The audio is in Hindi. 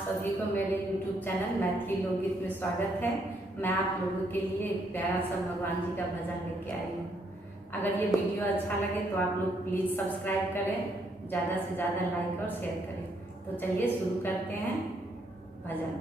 सभी को मेरे YouTube चैनल मैथिली लोकगीत में स्वागत है। मैं आप लोगों के लिए एक प्यारा सा भगवान जी का भजन लेके आई हूँ। अगर ये वीडियो अच्छा लगे तो आप लोग प्लीज़ सब्सक्राइब करें, ज़्यादा से ज़्यादा लाइक और शेयर करें। तो चलिए शुरू करते हैं भजन।